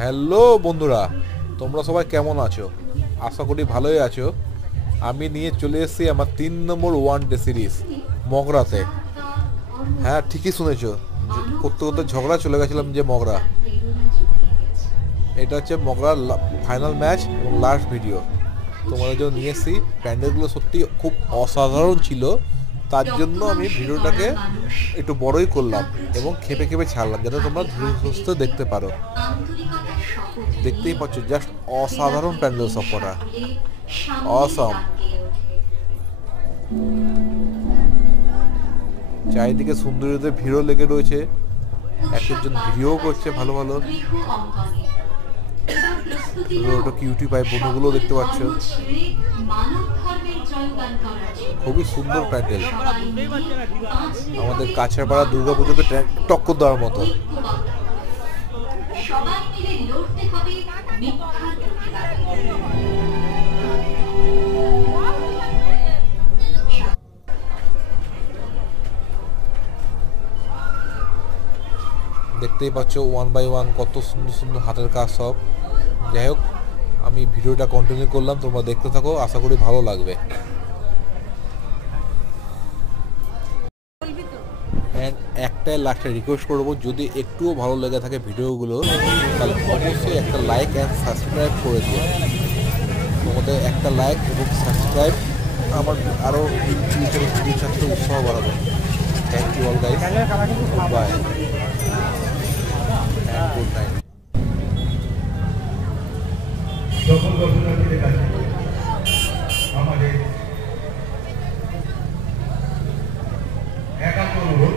Hello বন্ধুরা, তোমরা সবাই কেমন আছো? আশা করি ভালোই আছো। আমি নিয়ে চলে এসেছি আমার 3 নম্বর ওয়ান ডে সিরিজ মগরাতে। হ্যাঁ, ঠিকই শুনেছো, করতে করতে ঝগড়া চলে গেছিলাম যে মগরা। এটা হচ্ছে মগরার ফাইনাল ম্যাচ এবং লাস্ট ভিডিও তোমাদের জন্য নিয়ে এসেছি। প্যান্ডেলগুলো সত্যি খুব অসাধারণ ছিল, তার জন্য আমি ভিডিওটাকে একটু বড়ই করলাম এবং খেপে খেপে ছাড়লাম যাতে তোমরা ধীরে সুস্থ দেখতে পারো। দেখতেই পাচ্ছ, জাস্ট অসাধারণ প্যান্ডেল সবকটা, অসম। চারিদিকে সুন্দরীদের ভিড়ও লেগে রয়েছে, এক একজন ভিডিও করছে ভালো ভালো। ছোট কিউটি পাই বন্ধুগুলো দেখতে পাচ্ছ, খুবই সুন্দর প্যান্ডেল। আমাদের কাছের পাড়া দুর্গাপুজোকে টক্কর দেওয়ার মতো। দেখতেই পাচ্ছ ওয়ান বাই ওয়ান কত সুন্দর সুন্দর হাতের কাজ সব। যাই হোক, আমি ভিডিওটা কন্টিনিউ করলাম, তোমরা দেখতে থাকো, আশা করি ভালো লাগবে। অ্যান্ড একটাই লাস্টে রিকোয়েস্ট করবো, যদি একটুও ভালো লেগে থাকে ভিডিওগুলো তাহলে অবশ্যই একটা লাইক অ্যান্ড সাবস্ক্রাইব করে দিও। তোমাদের একটা লাইক এবং সাবস্ক্রাইব আমার আরও ফিউচারে ভিডিও ছাড়তে উৎসাহ বাড়াবে। Thank you all guys, bye and good night. সকল দর্শনার্থীদের কাছে আমাদের একান্ত অনুরোধ,